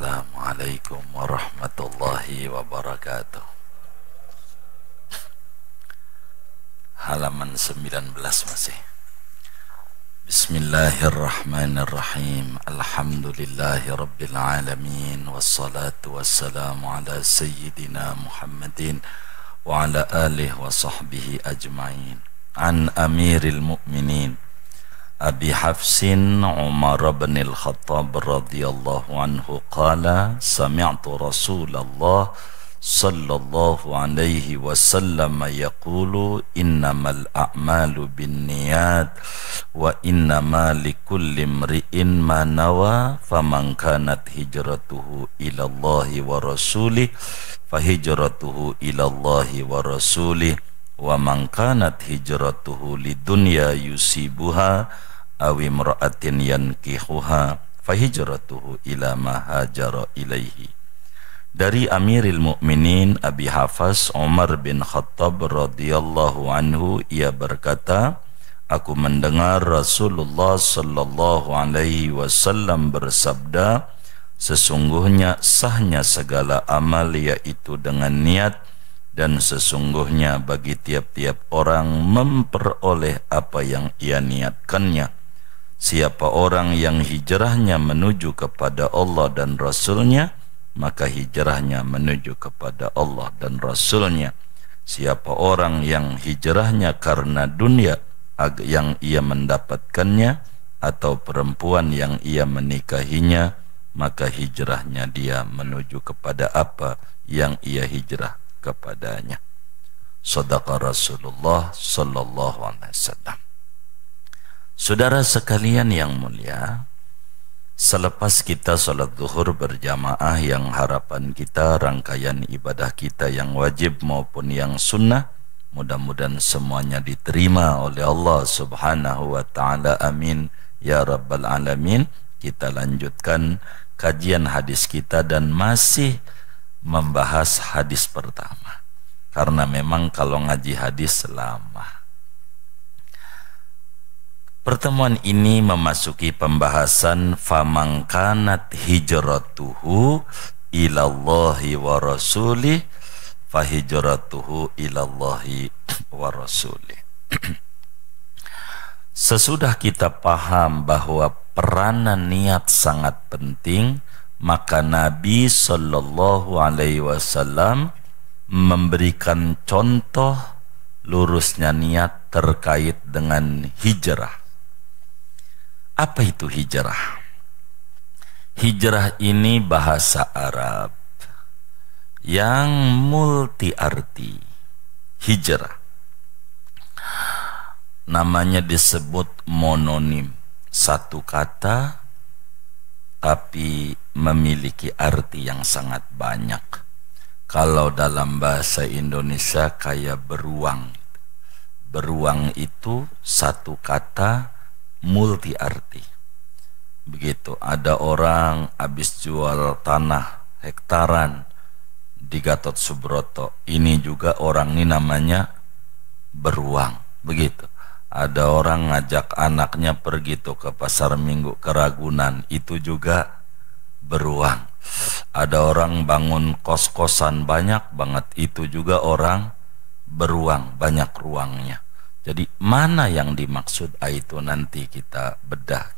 Assalamualaikum warahmatullahi wabarakatuh. Halaman 19 masih. Bismillahirrahmanirrahim. Alhamdulillahi rabbil alamin. Wassalatu wassalamu ala sayyidina Muhammadin wa ala alihi wa sahbihi ajma'in. An amiril mu'minin Abi Hafsin Umar bin al-Khattab radhiyallahu anhu qala sami'tu Rasulullah sallallahu alaihi wasallam yaqulu innamal a'malu binniyat wa innama likulli imri'in ma nawa faman kanat hijratuhu ila Allahi wa rasulih fahijratuhu ila Allahi wa rasulih wa man kanat hijratuhu lidunya yusibuha awi imra'atin yankihuha fahijratuhu ila ma hajara ilaihi. Dari Amiril Mukminin Abi Hafs Umar bin Khattab radhiyallahu anhu, ia berkata, aku mendengar Rasulullah sallallahu alaihi wasallam bersabda, sesungguhnya sahnya segala amal yaitu dengan niat, dan sesungguhnya bagi tiap-tiap orang memperoleh apa yang ia niatkannya. Siapa orang yang hijrahnya menuju kepada Allah dan Rasulnya, maka hijrahnya menuju kepada Allah dan Rasulnya. Siapa orang yang hijrahnya karena dunia yang ia mendapatkannya atau perempuan yang ia menikahinya, maka hijrahnya dia menuju kepada apa yang ia hijrah kepadanya. Shadaqa Rasulullah sallallahu alaihi wasallam. Saudara sekalian yang mulia, selepas kita salat zuhur berjamaah yang harapan kita rangkaian ibadah kita yang wajib maupun yang sunnah mudah-mudahan semuanya diterima oleh Allah subhanahu wa ta'ala, amin ya rabbal alamin. Kita lanjutkan kajian hadis kita dan masih membahas hadis pertama, karena memang kalau ngaji hadis lama. Pertemuan ini memasuki pembahasan faman kanat hijratuhu ilallahi wa rasulih fahijratuhu ilallahi wa rasulih. Sesudah kita paham bahwa peranan niat sangat penting, maka Nabi sallallahu alaihi wasallam memberikan contoh lurusnya niat terkait dengan hijrah. Apa itu hijrah? Hijrah ini bahasa Arab yang multi arti. Hijrah namanya disebut mononim, satu kata tapi memiliki arti yang sangat banyak. Kalau dalam bahasa Indonesia kayak beruang. Beruang itu satu kata multi arti. Begitu, ada orang habis jual tanah hektaran di Gatot Subroto. Ini juga orang ini namanya beruang. Begitu. Ada orang ngajak anaknya pergi tuh ke pasar minggu ke Ragunan, itu juga beruang. Ada orang bangun kos-kosan banyak banget, itu juga orang beruang, banyak ruangnya. Jadi mana yang dimaksud itu nanti kita bedah.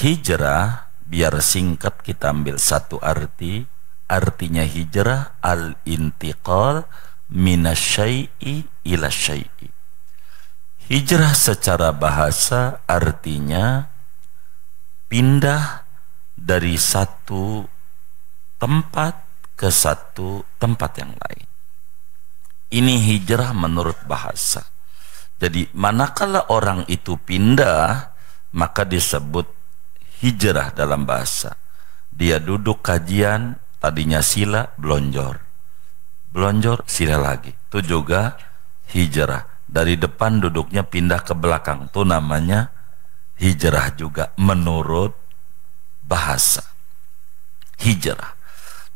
Hijrah biar singkat kita ambil satu arti. Artinya hijrah al-intiqal minasyai'i ila syai'i. Hijrah secara bahasa artinya pindah dari satu tempat ke satu tempat yang lain. Ini hijrah menurut bahasa. Jadi manakala orang itu pindah, maka disebut hijrah dalam bahasa. Dia duduk kajian, tadinya sila, blonjor. Blonjor, sila lagi. Itu juga hijrah. Dari depan duduknya pindah ke belakang. Itu namanya hijrah juga menurut bahasa. Hijrah.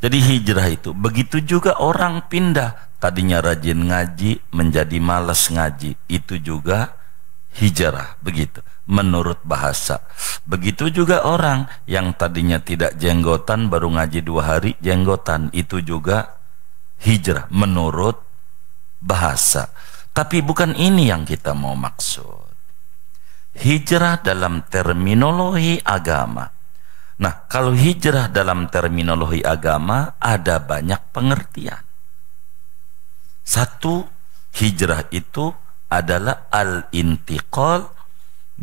Jadi hijrah itu. Begitu juga orang pindah. Tadinya rajin ngaji menjadi malas ngaji, itu juga hijrah. Begitu. menurut bahasa. Begitu juga orang yang tadinya tidak jenggotan baru ngaji 2 hari jenggotan, itu juga hijrah menurut bahasa. Tapi bukan ini yang kita mau maksud. Hijrah dalam terminologi agama. Nah, kalau hijrah dalam terminologi agama ada banyak pengertian. Satu, hijrah itu adalah al-intiqal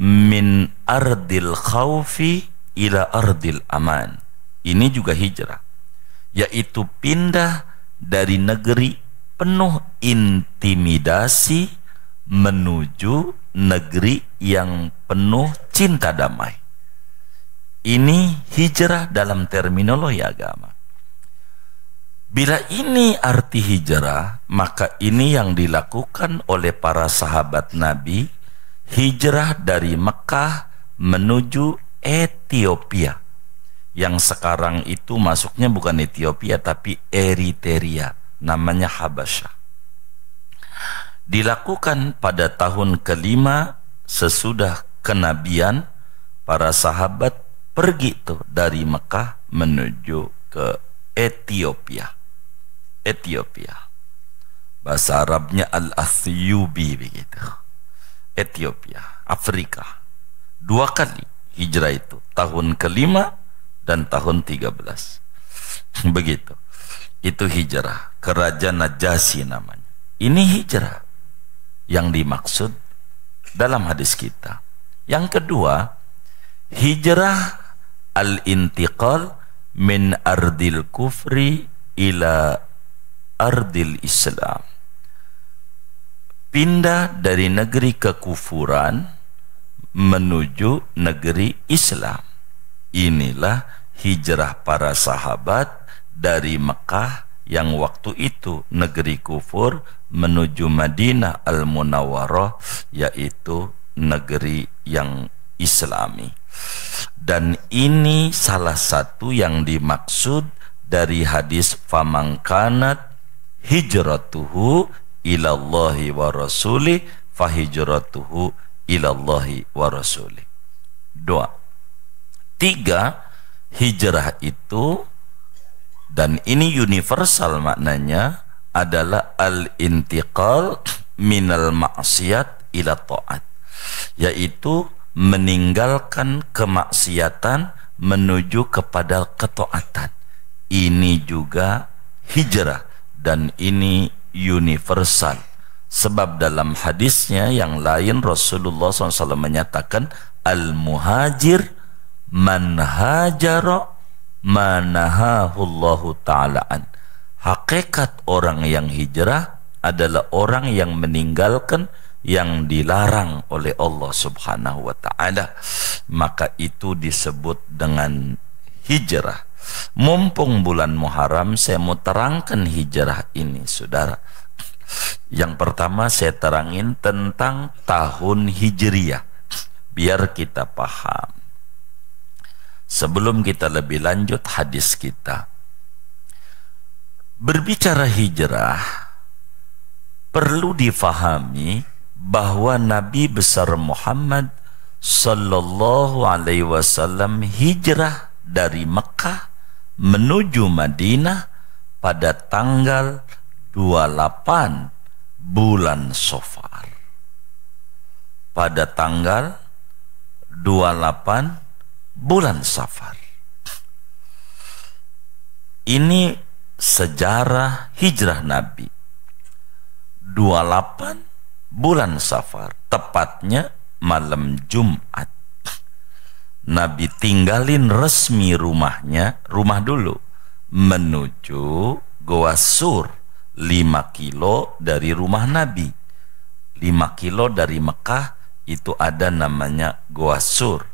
min ardil khawfi ila ardil aman. Ini juga hijrah, yaitu pindah dari negeri penuh intimidasi menuju negeri yang penuh cinta damai. Ini hijrah dalam terminologi agama. Bila ini arti hijrah, maka ini yang dilakukan oleh para sahabat Nabi, hijrah dari Mekah menuju Ethiopia. Yang sekarang itu masuknya bukan Ethiopia tapi Eritrea, namanya Habasyah. Dilakukan pada tahun ke-5 sesudah kenabian. Para sahabat pergi tuh dari Mekah menuju ke Ethiopia. Ethiopia, bahasa Arabnya Al-Athiyubi begitu. Ethiopia, Afrika. 2 kali hijrah itu, tahun ke-5 dan tahun 13. Begitu. Itu hijrah, Kerajaan Najasyi namanya. Ini hijrah yang dimaksud dalam hadis kita. Yang kedua, hijrah al-intiqal min ardil kufri ila ardil Islam. Pindah dari negeri kekufuran menuju negeri Islam. Inilah hijrah para sahabat dari Mekah yang waktu itu negeri kufur menuju Madinah Al-Munawwarah, yaitu negeri yang Islami. Dan ini salah satu yang dimaksud dari hadis famangkanat hijratuhu ilallahi wa rasuli fahijratuhu ilallahi wa rasuli. 2. 3, hijrah itu, dan ini universal maknanya, adalah al-intiqal minal ma'siyat ila ta'at, yaitu meninggalkan kemaksiatan menuju kepada ketaatan. Ini juga hijrah dan ini universal. Sebab dalam hadisnya yang lain Rasulullah SAW menyatakan al-muhajir man hajara manahahullahu ta'ala'an. Hakikat orang yang hijrah adalah orang yang meninggalkan yang dilarang oleh Allah Subhanahu wa ta'ala. Maka itu disebut dengan hijrah. Mumpung bulan Muharram, saya mau terangkan hijrah ini, saudara. Yang pertama saya terangin tentang tahun Hijriyah, biar kita paham. Sebelum kita lebih lanjut hadis kita, berbicara hijrah, perlu difahami bahwa Nabi besar Muhammad sallallahu alaihi wasallam hijrah dari Mekah menuju Madinah pada tanggal 28 bulan Safar. Pada tanggal 28 bulan Safar. Ini sejarah hijrah Nabi. 28 bulan Safar, tepatnya malam Jumat. Nabi tinggalin resmi rumahnya, rumah dulu, menuju Goa Sur, 5 kilo dari rumah Nabi. 5 kilo dari Mekah itu ada namanya Goa Sur.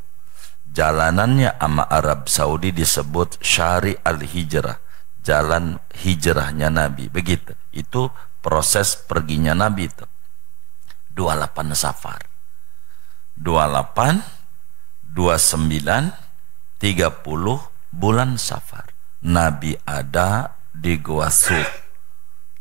Jalanannya sama Arab Saudi disebut Syari al-Hijrah, jalan hijrahnya Nabi. Begitu, itu proses perginya Nabi itu. 28 Safar, 28, 29, 30 bulan Safar. Nabi ada di Goa Sur,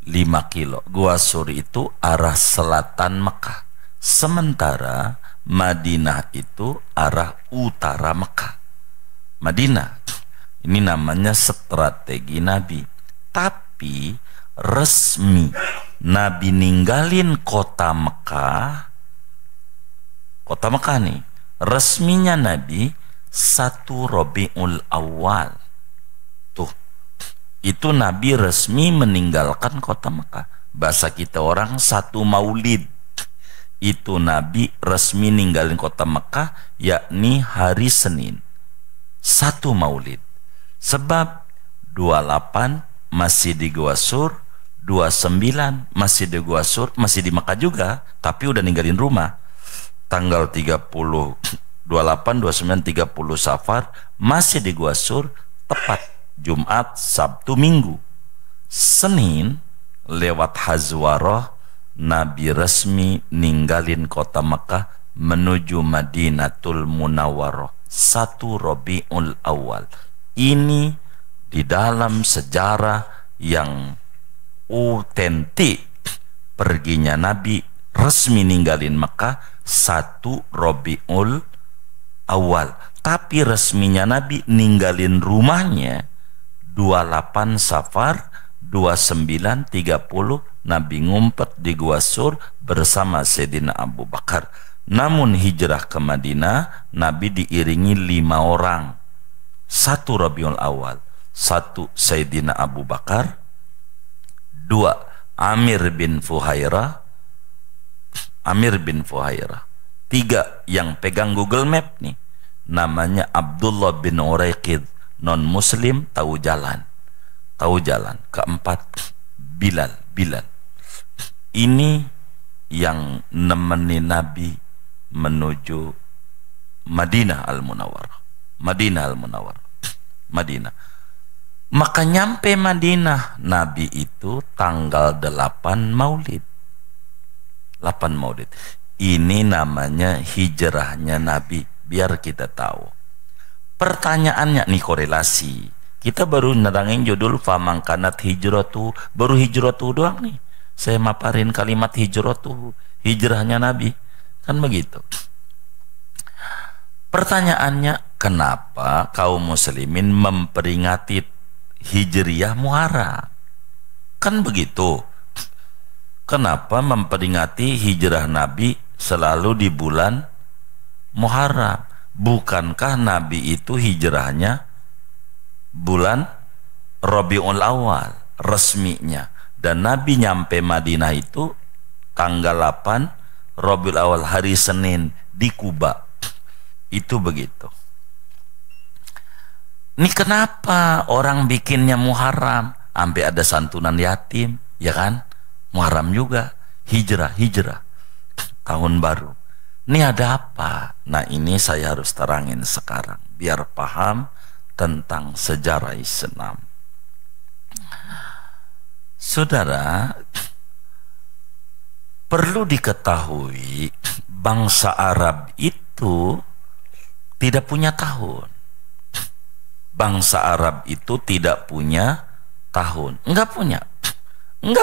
5 kilo. Goa Sur itu arah selatan Mekah. Sementara Madinah itu arah utara Mekah. Madinah ini namanya strategi Nabi. Tapi resmi Nabi ninggalin kota Mekah. Kota Mekah nih, resminya Nabi 1 Rabiul Awal. Tuh, itu Nabi resmi meninggalkan kota Mekah. Bahasa kita orang 1 Maulid. Itu Nabi resmi ninggalin kota Mekah, yakni hari Senin 1 Maulid. Sebab 28 masih di Gua Sur, 29 masih di Gua Sur, masih di Mekah juga, tapi udah ninggalin rumah. Tanggal 30, 28, 29, 30 Safar masih di Gua Sur, tepat Jumat, Sabtu, Minggu. Senin lewat Hazwaroh, Nabi resmi ninggalin kota Mekah menuju Madinatul Munawwaroh 1 Rabiul Awal. Ini di dalam sejarah yang otentik perginya Nabi resmi ninggalin Mekah 1 Rabiul Awal. Tapi resminya Nabi ninggalin rumahnya 28 Safar, 29, 30 Nabi ngumpet di Gua Sur bersama Sayyidina Abu Bakar. Namun hijrah ke Madinah Nabi diiringi 5 orang. 1 Rabiul Awal, 1 Sayyidina Abu Bakar, 2 Amir bin Fuhairah, 3 yang pegang Google Map nih, namanya Abdullah bin Uraiqid, non muslim, tahu jalan. 4 Bilal. Ini yang nemenin Nabi menuju Madinah Al-Munawwarah. Maka nyampe Madinah Nabi itu tanggal 8 Maulid. Ini namanya hijrahnya Nabi, biar kita tahu. Pertanyaannya nih, korelasi. Kita baru nerangin judul famangkanat hijratu, baru hijratu doang nih. Saya maparin kalimat hijratu, hijrahnya Nabi. Kan begitu. Pertanyaannya, kenapa kaum muslimin memperingati Hijriyah Muharram? Kan begitu. Kenapa memperingati hijrah Nabi selalu di bulan Muharram? Bukankah Nabi itu hijrahnya bulan Rabiul Awal resminya, dan Nabi nyampe Madinah itu tanggal 8 Rabiul Awal, hari Senin di Kuba. Itu begitu. Ini kenapa orang bikinnya Muharram sampai ada santunan yatim, ya kan? Muharram juga, hijrah tahun baru. Ini ada apa? Nah, ini saya harus terangin sekarang biar paham tentang sejarah Islam. Saudara, perlu diketahui bangsa Arab itu tidak punya tahun. Bangsa Arab itu tidak punya tahun. Enggak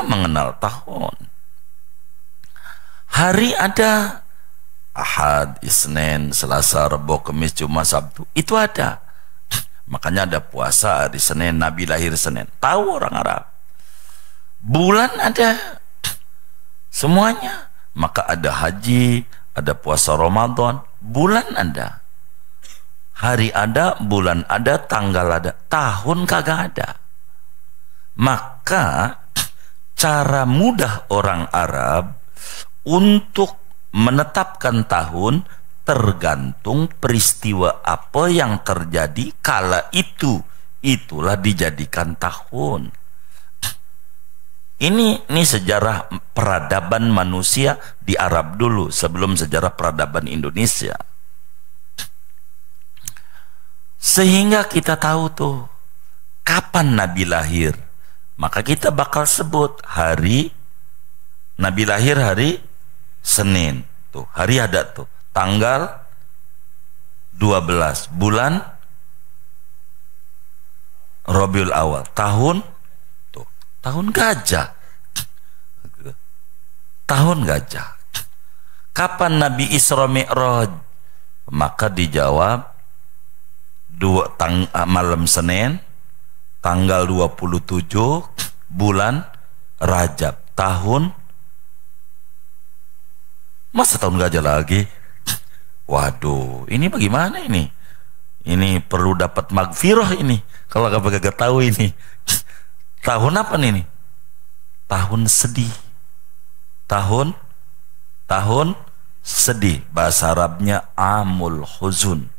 mengenal tahun. Hari ada Ahad, Isnin, Selasa, Rabu, Kamis, Jumat, Sabtu. Itu ada. Makanya ada puasa hari Senin, Nabi lahir Senin. Tahu orang Arab. Bulan ada. Semuanya. Maka ada haji, ada puasa Ramadan, bulan ada. Hari ada, bulan ada, tanggal ada. Tahun kagak ada. Maka cara mudah orang Arab untuk menetapkan tahun tergantung peristiwa apa yang terjadi kala itu, itulah dijadikan tahun. Ini sejarah peradaban manusia di Arab dulu sebelum sejarah peradaban Indonesia. Sehingga kita tahu tuh kapan Nabi lahir. Maka kita bakal sebut hari Nabi lahir hari Senin. Tuh, hari ada tuh. Tanggal 12 bulan Rabiul Awal. Tahun tuh, tahun gajah. Tahun gajah. Kapan Nabi Isra Mi'raj? Maka dijawab malam Senin tanggal 27 bulan Rajab tahun, masa tahun gajah lagi? Waduh, ini bagaimana ini? Ini perlu dapat magfirah ini. Kalau kagak tahu ini. Tahun apa nih? Tahun sedih. Tahun sedih. Bahasa Arabnya amul huzun.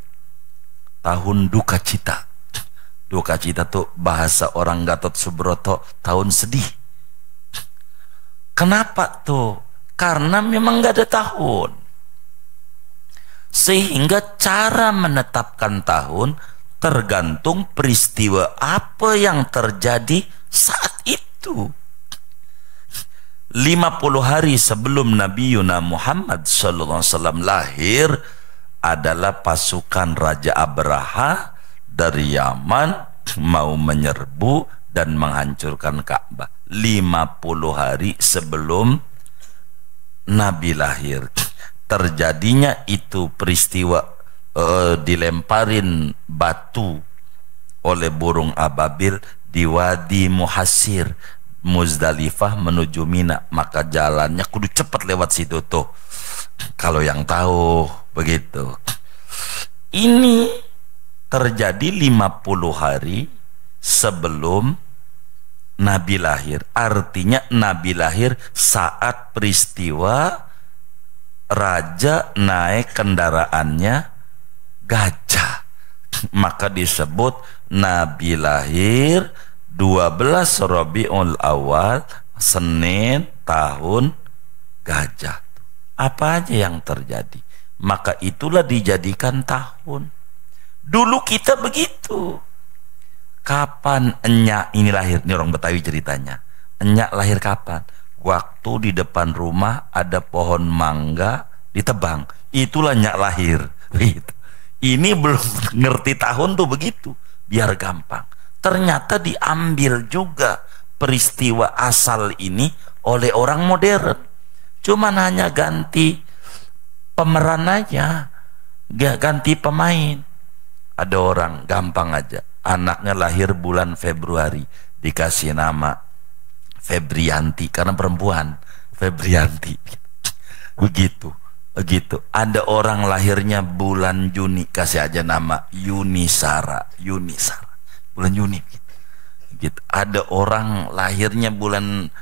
Tahun duka cita. Duka cita tuh bahasa orang Gatot Subroto, tahun sedih. Kenapa tuh? Karena memang gak ada tahun. Sehingga cara menetapkan tahun tergantung peristiwa apa yang terjadi saat itu. 50 hari sebelum Nabi Muhammad SAW lahir adalah pasukan Raja Abraha dari Yaman mau menyerbu dan menghancurkan Ka'bah. 50 hari sebelum Nabi lahir terjadinya itu peristiwa, dilemparin batu oleh burung ababil di Wadi Muhassir, Muzdalifah menuju Mina. Maka jalannya kudu cepat lewat situ tuh, kalau yang tahu begitu. Ini terjadi 50 hari sebelum Nabi lahir. Artinya Nabi lahir saat peristiwa raja naik kendaraannya gajah. Maka disebut Nabi lahir 12 Rabiul Awal, Senin tahun gajah. Apa aja yang terjadi, maka itulah dijadikan tahun. Dulu kita begitu. Kapan enyak ini lahir? Ini orang Betawi ceritanya. Enyak lahir kapan? Waktu di depan rumah ada pohon mangga ditebang, itulah enyak lahir. Gitu. Ini belum ngerti tahun tuh begitu, biar gampang. Ternyata diambil juga peristiwa asal ini oleh orang modern. Cuman hanya ganti pemeran aja, ganti pemain. Ada orang gampang aja, anaknya lahir bulan Februari, dikasih nama Febrianti karena perempuan, Febrianti. Begitu. Ada orang lahirnya bulan Juni, kasih aja nama Yunisara, bulan Juni. Gitu. Ada orang lahirnya bulan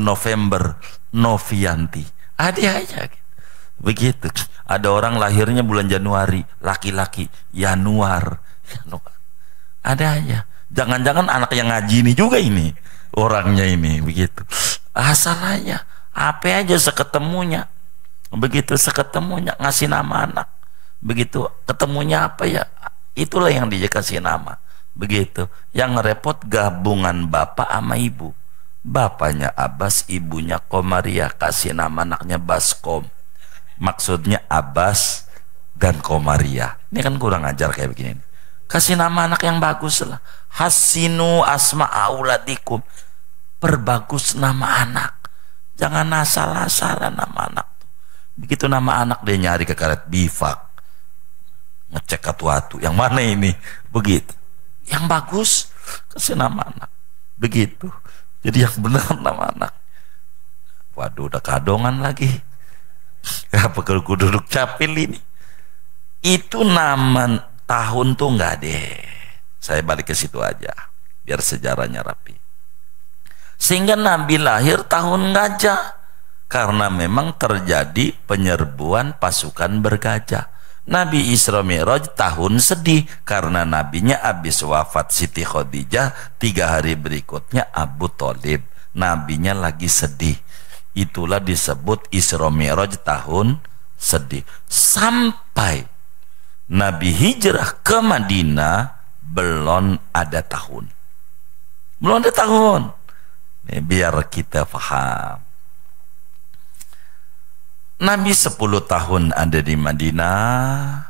November, Novianti. Ada aja. Begitu. Ada orang lahirnya bulan Januari, laki-laki, Yanuar. Ada aja. Jangan-jangan anak yang ngaji ini juga ini orangnya ini, begitu. Asalnya apa aja seketemunya, begitu seketemunya ngasih nama anak, begitu ketemunya apa ya, itulah yang dikasih nama, begitu. Yang repot gabungan bapak sama ibu, bapaknya Abbas, ibunya Komariah, kasih nama anaknya Baskom, maksudnya Abbas dan Komariah. Ini kan kurang ajar kayak begini. Kasih nama anak yang bagus lah. Hasinu asma auladikum, perbagus nama anak, jangan asal-asalan nama anak. Begitu nama anak dia nyari ke karet bifak, ngecek atu-atu yang mana ini, begitu. Yang bagus kasih nama anak, begitu. Jadi yang benar nama anak. Waduh, udah kadongan lagi. Apa kalau duduk capil ini? Itu nama tahun tuh nggak deh. Saya balik ke situ aja biar sejarahnya rapi. Sehingga Nabi lahir tahun gajah karena memang terjadi penyerbuan pasukan bergajah. Nabi Isra Mi'raj tahun sedih karena nabinya habis wafat Siti Khadijah, 3 hari berikutnya Abu Thalib, nabinya lagi sedih. Itulah disebut Isra Mi'raj tahun sedih. Sampai Nabi hijrah ke Madinah belum ada tahun. Belum ada tahun. Nih, biar kita paham. Nabi 10 tahun ada di Madinah,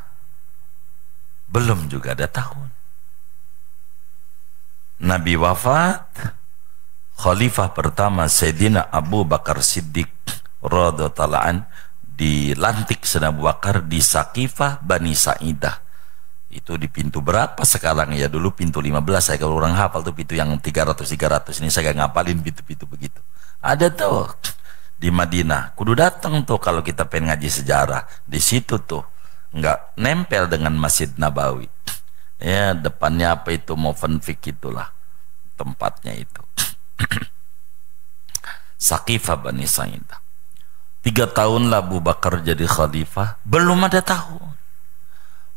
belum juga ada tahun. Nabi wafat, Khalifah pertama Sayyidina Abu Bakar Siddiq radhiyallahu anhu dilantik Sayyidina Abu Bakar di Saqifah Bani Sa'idah. Itu di pintu berapa sekarang ya? Dulu pintu 15, saya kalau orang hafal tuh pintu yang 300 ini saya gak ngapalin pintu-pintu begitu. Ada tuh di Madinah. Kudu datang tuh kalau kita pengen ngaji sejarah. Di situ tuh nggak nempel dengan Masjid Nabawi. Ya depannya apa itu Movenpick itulah tempatnya itu. Saqifah Bani Sa'idah. 3 tahun lah Abu Bakar jadi khalifah, belum ada tahun.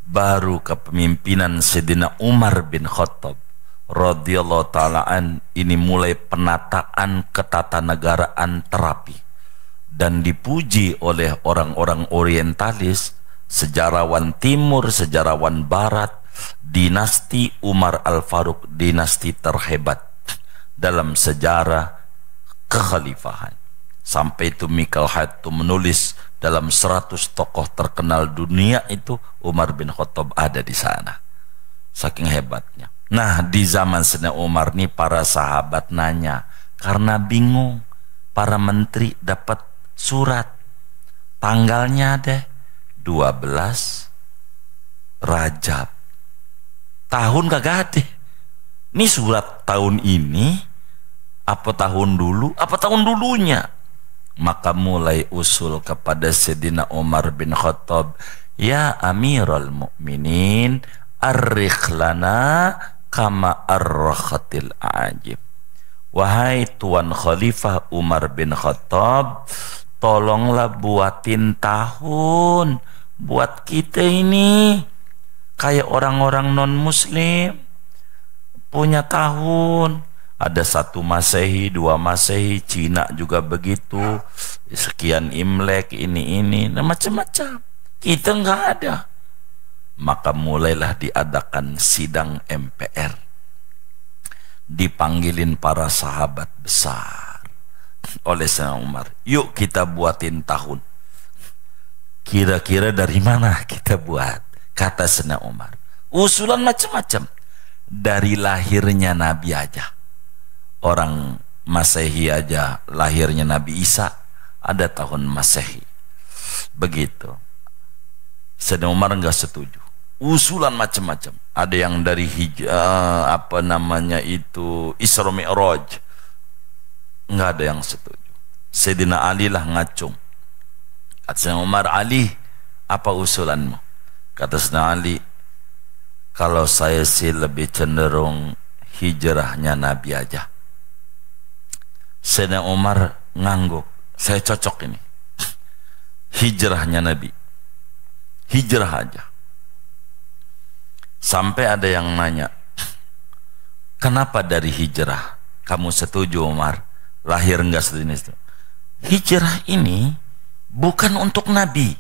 Baru kepemimpinan Sayyidina Umar bin Khattab radhiyallahu ta'alaan ini mulai penataan ketatanegaraan terapi dan dipuji oleh orang-orang orientalis, sejarawan timur, sejarawan barat. Dinasti Umar Al-Faruq dinasti terhebat dalam sejarah kekhalifahan. Sampai itu Michael Hyatt menulis dalam 100 tokoh terkenal dunia itu Umar bin Khattab ada di sana. Saking hebatnya. Nah di zaman Sayyidina Umar nih para sahabat nanya karena bingung. Para menteri dapat surat tanggalnya deh 12 Rajab. Tahun kagak ada. Ini surat tahun ini apa tahun dulu apa tahun dulunya. Maka mulai usul kepada Sayyidina Umar bin Khattab, ya Amirul Mukminin, arikh lana kama arrakhatil ajib. Wahai Tuan Khalifah Umar bin Khattab, tolonglah buatin tahun buat kita ini. Kayak orang-orang non-muslim punya tahun. Ada 1 Masehi, 2 Masehi, Cina juga begitu, sekian Imlek, ini, nah macam-macam. Kita nggak ada. Maka mulailah diadakan sidang MPR. Dipanggilin para sahabat besar oleh Sayyidina Umar. Yuk kita buatin tahun. Kira-kira dari mana kita buat? Kata Sayyidina Umar. Usulan macam-macam. Dari lahirnya Nabi aja. Orang Masehi aja lahirnya Nabi Isa ada tahun Masehi. Begitu. Sayyidina Umar enggak setuju. Usulan macam-macam. Ada yang dari Isra Mi'raj. Enggak ada yang setuju. Sayyidina Ali lah ngacung. Kata Sayyidina Umar, Ali, apa usulanmu? Kata Sayyidina Ali, kalau saya sih lebih cenderung hijrahnya Nabi aja. Sayyidina Umar ngangguk, saya cocok ini. Hijrahnya Nabi. Hijrah aja. Sampai ada yang nanya, kenapa dari hijrah? Kamu setuju Umar? Lahir enggak setuju? Hijrah ini bukan untuk Nabi.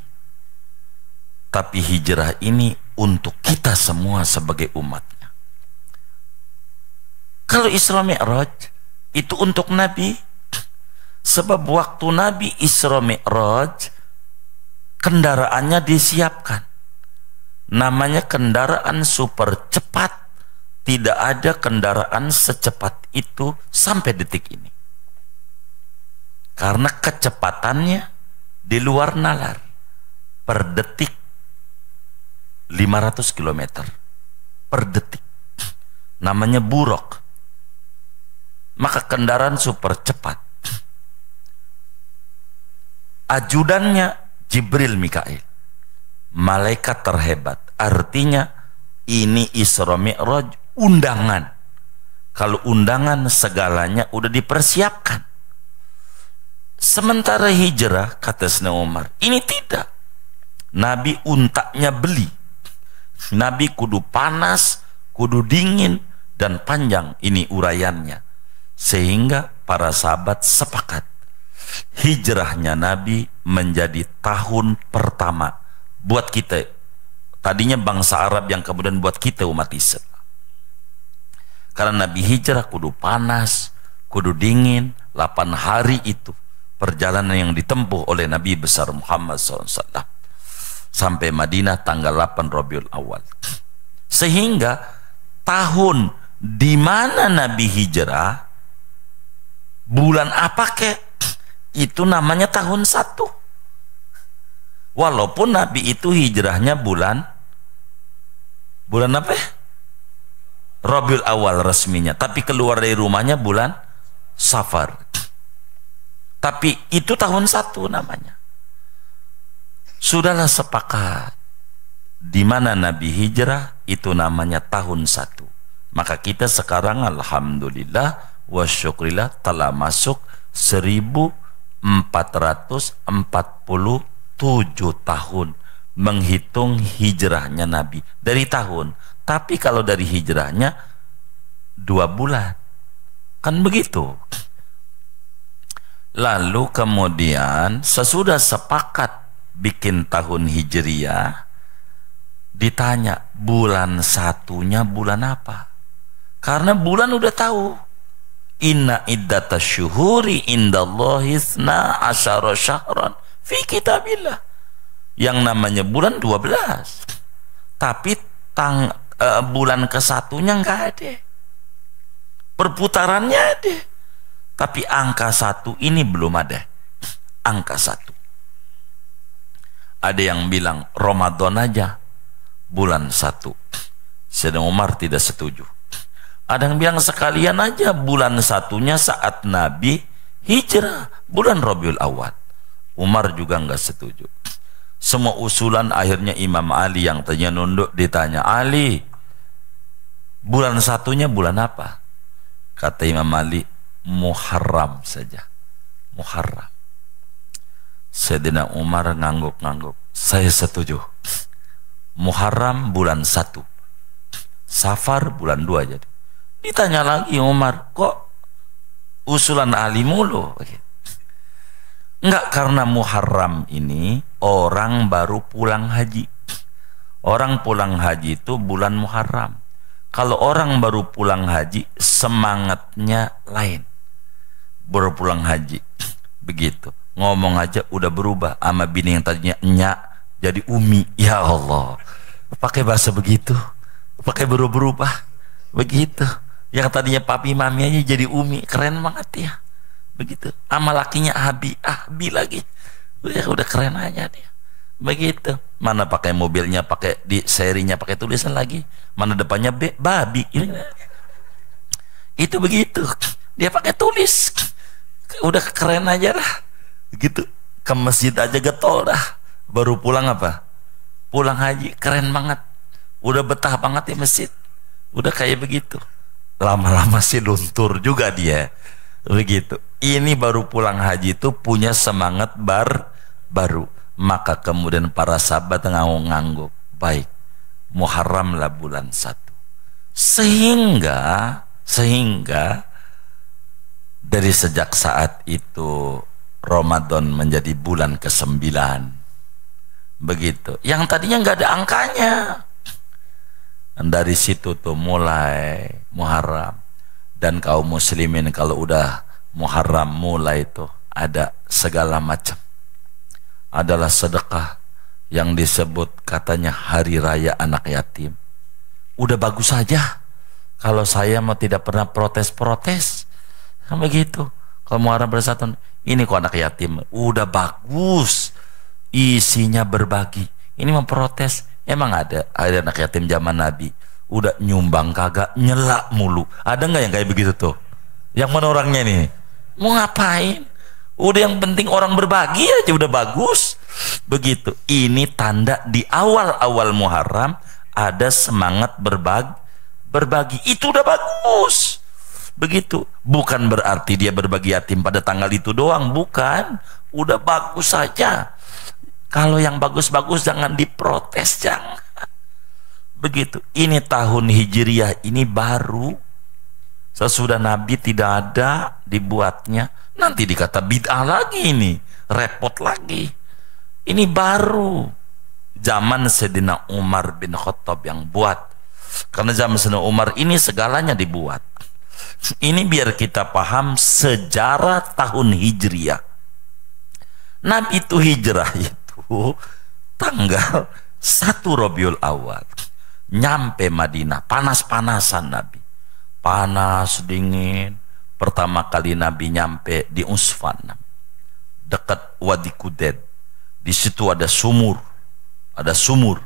Tapi hijrah ini untuk kita semua sebagai umatnya. Kalau Isra Mi'raj itu untuk Nabi, sebab waktu Nabi Isra Mi'raj kendaraannya disiapkan, namanya kendaraan super cepat. Tidak ada kendaraan secepat itu sampai detik ini, karena kecepatannya di luar nalar. Per detik 500 km per detik, namanya buruk. Maka kendaraan super cepat. Ajudannya Jibril Mikail, malaikat terhebat. Artinya ini Isra Mi'raj undangan. Kalau undangan segalanya udah dipersiapkan. Sementara hijrah, kata Sayyidina Umar, ini tidak. Nabi untaknya beli. Nabi kudu panas, kudu dingin, dan panjang ini uraiannya. Sehingga para sahabat sepakat hijrahnya Nabi menjadi tahun pertama buat kita. Tadinya bangsa Arab yang kemudian buat kita umat Islam. Karena Nabi hijrah kudu panas, kudu dingin. 8 hari itu perjalanan yang ditempuh oleh Nabi besar Muhammad SAW sampai Madinah tanggal 8 Rabiul Awal. Sehingga tahun di mana Nabi hijrah, bulan apa kek, itu namanya tahun 1. Walaupun Nabi itu hijrahnya bulan apa ya? Rabiul Awal resminya, tapi keluar dari rumahnya bulan Safar. Tapi itu tahun 1 namanya. Sudahlah sepakat. Di mana Nabi hijrah itu namanya tahun 1. Maka kita sekarang alhamdulillah wa syukrillah telah masuk 1447 tahun menghitung hijrahnya Nabi dari tahun. Tapi kalau dari hijrahnya 2 bulan, kan begitu. Lalu kemudian sesudah sepakat bikin tahun hijriah, ditanya bulan 1-nya bulan apa? Karena bulan udah tahu. Inna iddatash syuhuri indallahi 12 syahran fi kitabillah. Yang namanya bulan 12. Tapi bulan ke-1-nya enggak ada. Perputarannya ada. Tapi angka 1 ini belum ada. Angka 1. Ada yang bilang Ramadan aja bulan 1. Sayyidina Umar tidak setuju. Ada yang bilang sekalian aja bulan 1-nya saat Nabi hijrah, bulan Rabiul Awal. Umar juga enggak setuju. Semua usulan akhirnya Imam Ali yang tanya nunduk ditanya, Ali, bulan 1-nya bulan apa? Kata Imam Ali, Muharram saja. Muharram. Sayyidina Umar ngangguk-ngangguk. Saya setuju. Muharram bulan 1. Safar bulan 2 jadi. Ditanya lagi Umar, kok usulan Ali mulu? Enggak, karena Muharram ini orang baru pulang haji. Orang pulang haji itu bulan Muharram. Kalau orang baru pulang haji semangatnya lain. Baru pulang haji. Begitu. Ngomong aja udah berubah. Sama bini yang tadinya enyak jadi umi. Ya Allah. Pakai bahasa begitu. Pakai berubah. Begitu. Yang tadinya papi mami aja jadi umi. Keren banget ya. Begitu. Sama lakinya Abi lagi. Udah keren aja dia. Begitu. Mana pakai mobilnya, pakai di serinya pakai tulisan lagi. Mana depannya babi. Itu begitu. Dia pakai tulis. Udah keren aja lah. Gitu. Ke masjid aja getol dah. Baru pulang apa? Pulang haji. Keren banget. Udah betah banget di masjid. Udah kayak begitu. Lama-lama sih luntur juga dia. Begitu. Ini baru pulang haji itu punya semangat baru. Maka kemudian para sahabat ngangguk. Baik. Muharram lah bulan 1. Sehingga dari sejak saat itu Ramadan menjadi bulan ke-9. Begitu. Yang tadinya nggak ada angkanya. Dan dari situ tuh mulai Muharram. Dan kaum muslimin kalau udah Muharram mulai itu ada segala macam. Adalah sedekah yang disebut katanya hari raya anak yatim. Udah bagus saja. Kalau saya mau tidak pernah protes-protes. Kan begitu. Kalau Muharram bersatu, ini kok anak yatim. Udah bagus. Isinya berbagi. Ini memprotes. Emang ada anak yatim zaman Nabi. Udah nyumbang kagak, nyelak mulu. Ada nggak yang kayak begitu tuh? Yang mana orangnya nih? Mau ngapain? Udah yang penting orang berbagi aja udah bagus. Begitu. Ini tanda di awal-awal Muharram ada semangat berbagi. Itu udah bagus. Begitu. Bukan berarti dia berbagi yatim pada tanggal itu doang, bukan. Udah bagus saja. Kalau yang bagus-bagus jangan diprotes, jangan. Begitu. Ini tahun Hijriah ini baru. Sesudah Nabi tidak ada dibuatnya. Nanti dikata bid'ah lagi ini. Repot lagi. Ini baru. Zaman Sayyidina Umar bin Khattab yang buat. Karena zaman Sayyidina Umar ini segalanya dibuat. Ini biar kita paham sejarah tahun Hijriah. Nabi itu hijrah itu tanggal 1 Rabiul Awal. Nyampe Madinah, panas-panasan Nabi. Panas, dingin. Pertama kali Nabi nyampe di Usfan, dekat Wadi Kuded. Di situ ada sumur, ada sumur,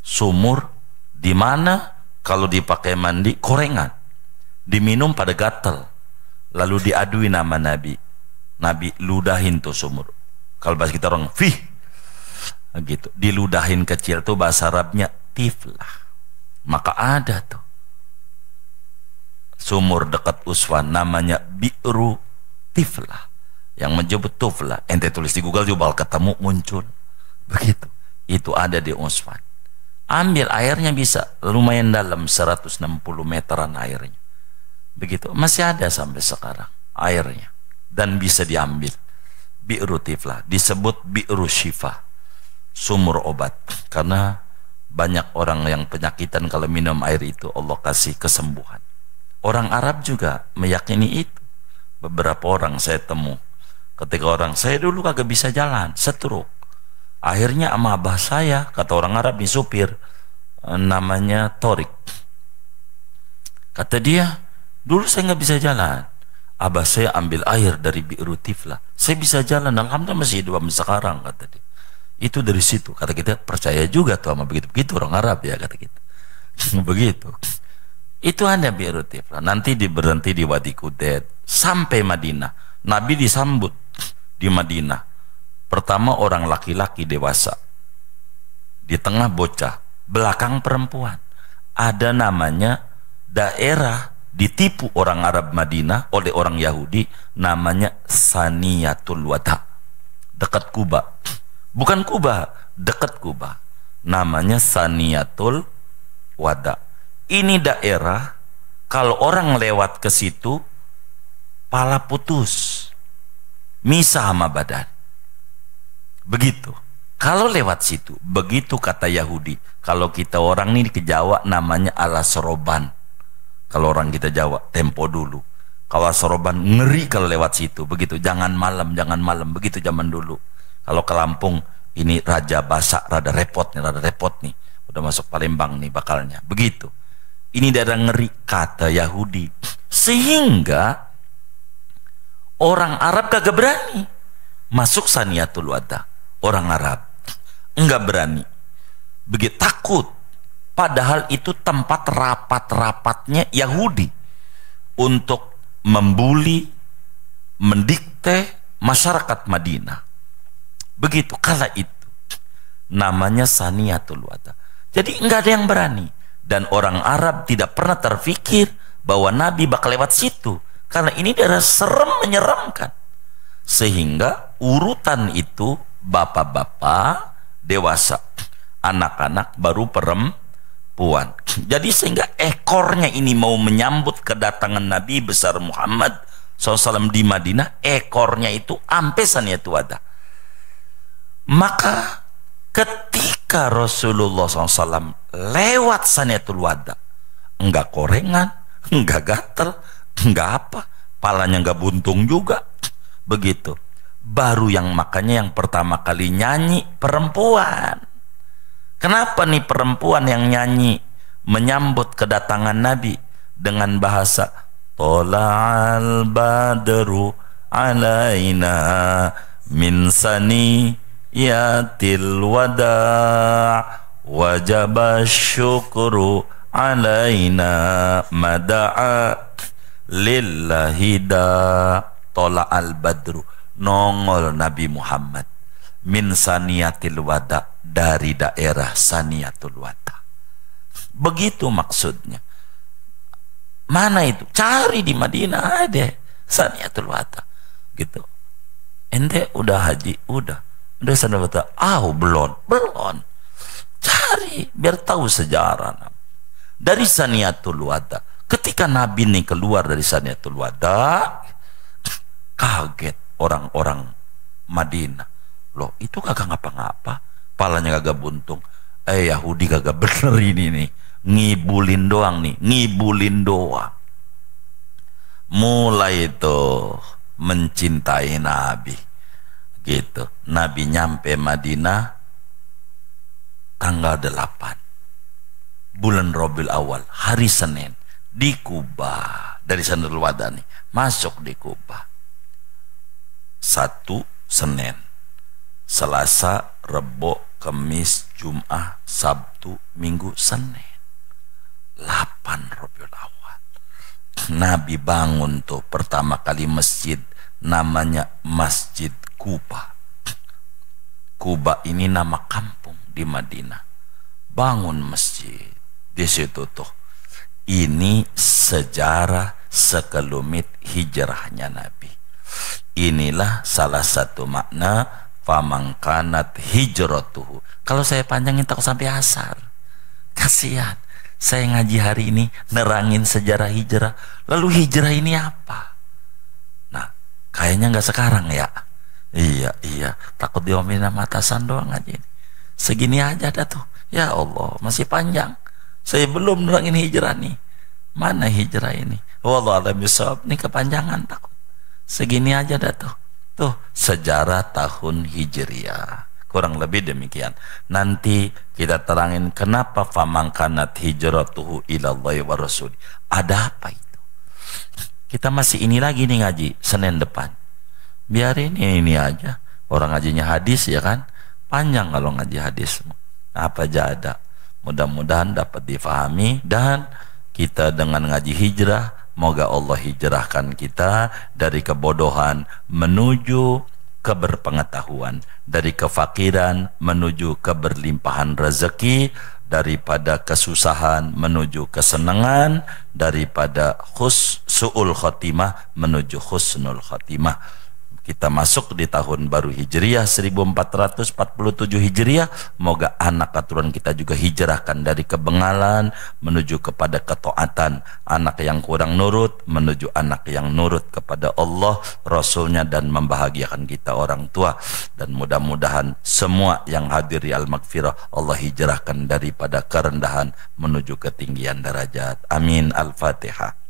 sumur di mana kalau dipakai mandi korengan, diminum pada gatal, lalu diadui nama Nabi, Nabi ludahin tuh sumur. Kalau bahasa kita orang fih, gitu, diludahin kecil tuh bahasa Arabnya tiflah. Maka ada tuh sumur dekat Uswan namanya Bi'ru Tiflah, yang menyebut Tufla. Ente tulis di Google juga bakal ketemu, muncul begitu. Itu ada di Uswan. Ambil airnya bisa lumayan dalam, 160 meteran airnya. Begitu, masih ada sampai sekarang airnya dan bisa diambil. Bi'ru Tiflah disebut Bi'ru Syifa, sumur obat, karena banyak orang yang penyakitan kalau minum air itu Allah kasih kesembuhan. Orang Arab juga meyakini itu. Beberapa orang saya temu, ketika orang saya dulu kagak bisa jalan, stroke. Akhirnya sama abah saya, kata orang Arab nih, supir, namanya Torik. Kata dia, dulu saya nggak bisa jalan. Abah saya ambil air dari Bi'ru Tiflah, saya bisa jalan, alhamdulillah masih hidup sampai sekarang, kata dia. Itu dari situ, kata kita percaya juga tuh sama begitu-begitu orang Arab ya, kata kita. Begitu. Itu ada Bi'ru Tiflah. Nanti berhenti di Wadi Kudet sampai Madinah. Nabi disambut di Madinah. Pertama orang laki-laki dewasa, di tengah bocah, belakang perempuan. Ada namanya daerah ditipu orang Arab Madinah oleh orang Yahudi, namanya Saniyatul Wada, dekat Kuba. Bukan Kuba, dekat Kuba. Namanya Saniyatul Wada. Ini daerah kalau orang lewat ke situ pala putus, misah sama badan. Begitu. Kalau lewat situ, begitu kata Yahudi. Kalau kita orang ini ke Jawa namanya Alasroban. Kalau orang kita Jawa tempo dulu. Kalau Alasroban ngeri kalau lewat situ. Begitu, jangan malam, jangan malam. Begitu zaman dulu. Kalau ke Lampung ini Raja Basak, rada repot nih. Udah masuk Palembang nih bakalnya. Begitu. Ini daerah ngeri kata Yahudi, sehingga orang Arab kagak berani masuk Saniyatul Wada. Orang Arab enggak berani, begitu takut. Padahal itu tempat rapat-rapatnya Yahudi untuk membuli, mendikte masyarakat Madinah. Begitu kala itu namanya Saniyatul Wada. Jadi enggak ada yang berani. Dan orang Arab tidak pernah terfikir bahwa Nabi bakal lewat situ, karena ini daerah serem, menyeramkan. Sehingga urutan itu bapak-bapak dewasa, anak-anak baru perempuan. Jadi sehingga ekornya ini mau menyambut kedatangan Nabi besar Muhammad SAW di Madinah, ekornya itu sampai Saniyatul Wada. Maka ketika Rasulullah SAW lewat Saniyatul Wada, enggak korengan, enggak gatel, enggak apa, palanya enggak buntung juga. Begitu. Baru yang makanya yang pertama kali nyanyi perempuan. Kenapa nih perempuan yang nyanyi menyambut kedatangan Nabi dengan bahasa Tola'al badru alaina min saniyatil wada' wajaba syukru alaina mada'a lillahi da. Tola'al badru, nongol Nabi Muhammad min saniyatil wada, dari daerah Saniyatul Wada. Begitu maksudnya. Mana itu? Cari di Madinah ada Saniyatul Wada gitu. Ente udah haji? Udah Saniyatul Wada? Belum cari biar tahu sejarah. Dari Saniyatul Wada, ketika Nabi ini keluar dari Saniyatul Wada, kaget orang-orang Madinah. Loh, itu kagak ngapa-ngapa, palanya kagak buntung. Yahudi kagak bener ini nih, ngibulin doang nih, ngibulin doang. Mulai itu mencintai Nabi gitu. Nabi nyampe Madinah tanggal 8 bulan Rabiul Awal, hari Senin, di Kuba. Dari Saniyatul Wada nih masuk di Kuba 1 Senin, Selasa, Rebo, Kamis, Jumat, Sabtu, Minggu, Senin. 8 Rabiul Awal. Nabi bangun tuh pertama kali masjid, namanya Masjid Kuba. Kuba ini nama kampung di Madinah. Bangun masjid di situ tuh. Ini sejarah sekelumit hijrahnya Nabi. Inilah salah satu makna famangkanat hijratuhu. Kalau saya panjangin takut sampai asar. Kasihan. Saya ngaji hari ini nerangin sejarah hijrah. Lalu hijrah ini apa? Nah, kayaknya nggak sekarang ya. Iya. Takut diomelin sama atasan doang ngaji ini. Segini aja dah tuh. Ya Allah, masih panjang. Saya belum nerangin hijrah nih. Mana hijrah ini? Wallahu a'lam bishawab. Ini kepanjangan takut. Segini aja dah tuh. Tuh, sejarah tahun Hijriah. Kurang lebih demikian. Nanti kita terangin kenapa famangkanat hijratuhu ilallahi wa rasul. Ada apa itu? Kita masih ini lagi nih ngaji Senin depan. Biarin ini aja. Orang ngajinya hadis ya kan? Panjang kalau ngaji hadis. Apa aja ada. Mudah-mudahan dapat difahami dan kita dengan ngaji hijrah, moga Allah hijrahkan kita dari kebodohan menuju keberpengetahuan, dari kefakiran menuju keberlimpahan rezeki, daripada kesusahan menuju kesenangan, daripada su'ul khotimah menuju husnul khotimah. Kita masuk di tahun baru Hijriah 1447 Hijriah. Moga anak keturunan kita juga hijrahkan dari kebengalan menuju kepada ketaatan. Anak yang kurang nurut menuju anak yang nurut kepada Allah, Rasulnya, dan membahagiakan kita orang tua. Dan mudah-mudahan semua yang hadir di Al-Maghfirah Allah hijrahkan daripada kerendahan menuju ketinggian derajat. Amin. Al-Fatihah.